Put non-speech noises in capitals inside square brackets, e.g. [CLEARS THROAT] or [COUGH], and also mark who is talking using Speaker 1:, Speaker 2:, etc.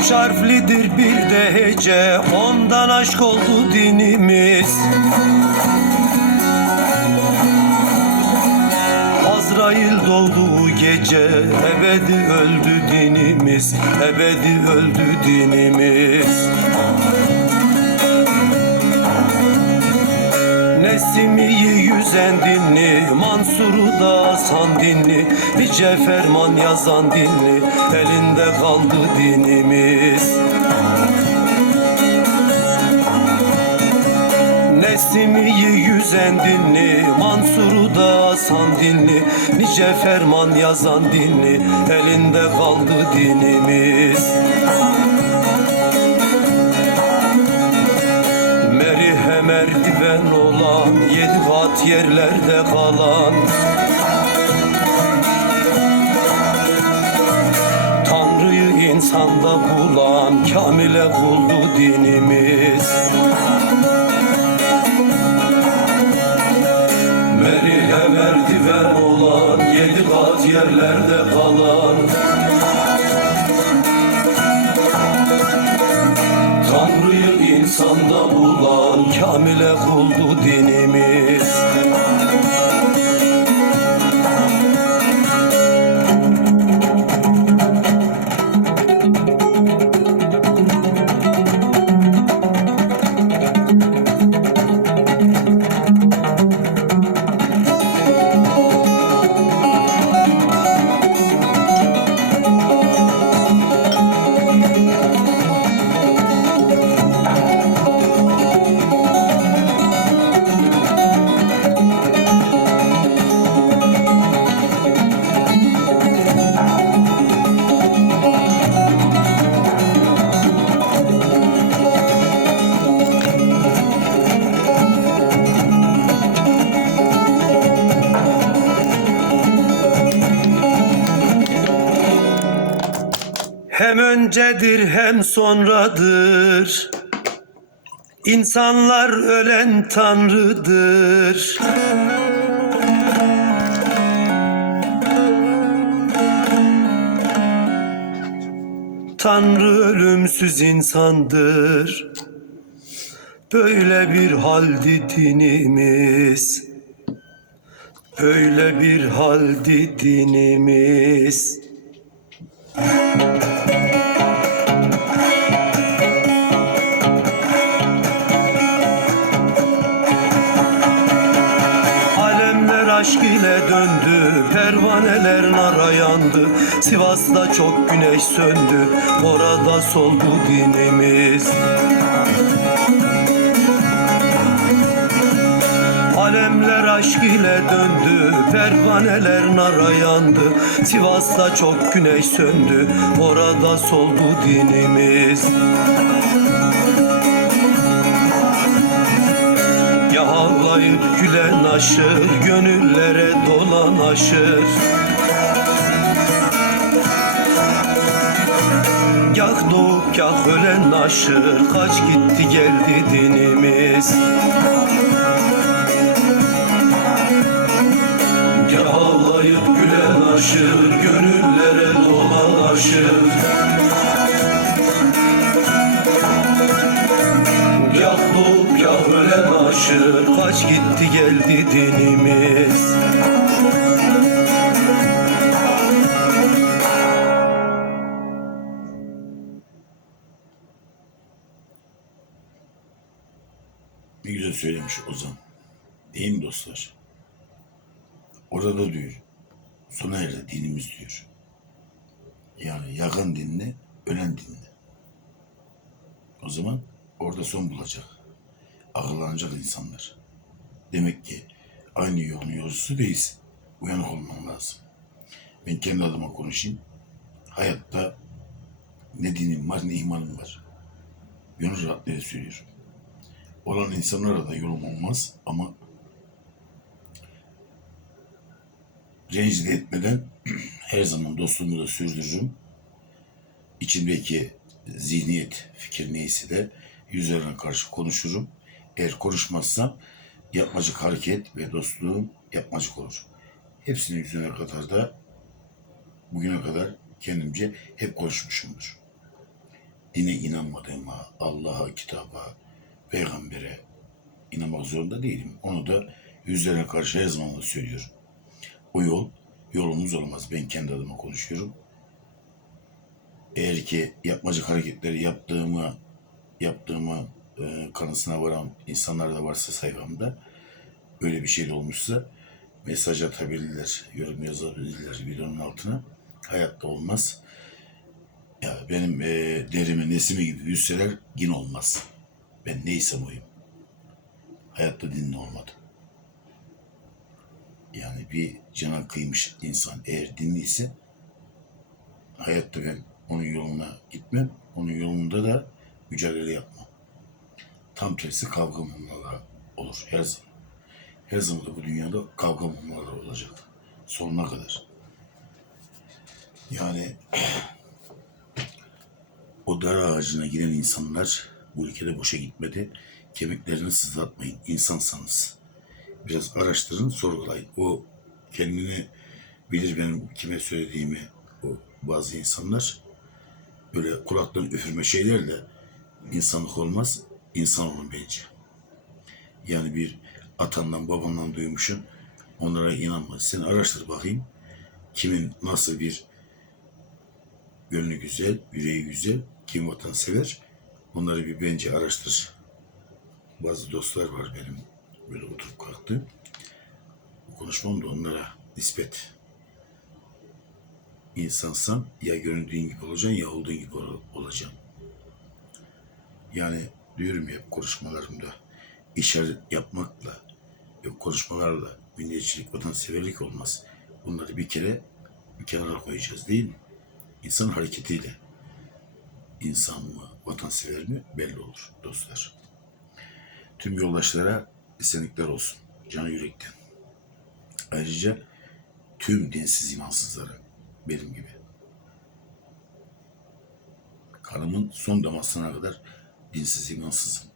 Speaker 1: Üç harflidir bir de hece Ondan aşk oldu dinimiz. Azrail doğduğu gece. Ebedi öldü dinimiz. Ebedi öldü dinimiz Nesimi'yi yüzen dinli Mansur'u da san dinli Nice ferman yazan dinli Elinde kaldı dinimiz. Nesimi'yi yüzen dinli Mansur'u da san dinli Nice ferman yazan dinli Elinde kaldı dinimiz. Merihe merdiven olan Yedi kat yerlerde kalan. Tanrı'yı insanda bulan Kamile kuldu dinimiz. Merihe merdiven olan Yedi kat yerlerde kalan bulan Kamile kuldu dinimiz Hem öncedir hem sonradır. İnsanlar ölen tanrıdır. Tanrı ölümsüz insandır. Böyle bir haldi dinimiz. Böyle bir haldi dinimiz aşk ile döndü, pervaneler nara yandı. Sivas'ta çok güneş söndü, orada soldu dinimiz. Alemler aşk ile döndü, pervaneler nara yandı. Sivas'ta çok güneş söndü, orada soldu dinimiz. Ya ağlayıp gülen aşır, gönüllere dolan aşır. Gah doğup gah ölen aşır, kaç gitti geldi dinimiz. Gülen aşır, gönüllere dolan aşır. Gah doğup gah ölen aşır Kaç gitti geldi dinimiz
Speaker 2: Ne güzel söylemiş Ozan. Değil mi dostlar? Orada da diyor. Sona erdi dinimiz diyor. Yani yakın dinle, ölen dinle. O zaman orada son bulacak. Akıllanacak insanlar. Demek ki aynı yolun yolcusu değilsin. Uyanık olman lazım. Ben kendi adıma konuşayım. Hayatta ne dinim var ne imanım var. Gönül rahatlığıyla söylüyorum olan insanlara da yorum olmaz ama rencide etmeden [CLEARS THROAT] her zaman dostluğumu da sürdürürüm. İçimdeki zihniyet, fikir neyse de yüzlerine karşı konuşurum. Eğer konuşmazsam yapmacık hareket ve dostluğum yapmacık olur. Hepsinin yüzüne kadar da bugüne kadar kendimce hep konuşmuşumdur. dine inanmadığıma, Allah'a, kitaba, peygambere inanmak zorunda değilim. Onu da yüzlerine karşı her zaman söylüyorum. O yol yolumuz olmaz. Ben kendi adıma konuşuyorum. Eğer ki yapmacık hareketleri yaptığımı yaptığımı e, kanısına varan insanlar da varsa sayfamda öyle bir şey olmuşsa mesaj atabilirler, yorum yazabilirler videonun altına. Hayatta olmaz. Ya benim e, derime nesimi gibi yüzseler yine olmaz. Ben neysem oyum. Hayatta dinle olmadı. Yani bir cana kıymış insan eğer dinliyse hayatta ben onun yoluna gitmem. Onun yolunda da mücadele yapmam. Tam tersi kavga mumlaları olur her zaman. Her zaman da bu dünyada kavga mumlaları olacak. Sonuna kadar. Yani [CLEARS THROAT] o dar ağacına giren insanlar bu ülkede boşa gitmedi. Kemiklerini sızlatmayın. insansanız. Biraz araştırın, sorgulayın. O kendini bilir benim kime söylediğimi o bazı insanlar böyle kulaktan üfürme şeylerle insanlık olmaz. İnsan olun bence. Yani bir atandan babandan duymuşsun. Onlara inanma. Sen araştır bakayım. Kimin nasıl bir gönlü güzel, yüreği güzel, kim vatansever. Bunları bir bence araştır. Bazı dostlar var benim böyle oturup kalktı. Bu konuşmam da onlara nispet. İnsansan ya göründüğün gibi olacaksın ya olduğun gibi ol- olacaksın. Yani diyorum ya konuşmalarımda işaret yapmakla yok konuşmalarla milliyetçilik, vatanseverlik olmaz. Bunları bir kere bir kenara koyacağız değil mi? İnsan hareketiyle insan mı, vatansever mi belli olur dostlar. Tüm yoldaşlara esenlikler olsun. Can yürekten. Ayrıca tüm dinsiz imansızlara benim gibi. Kanımın son damasına kadar dinsiz imansızım.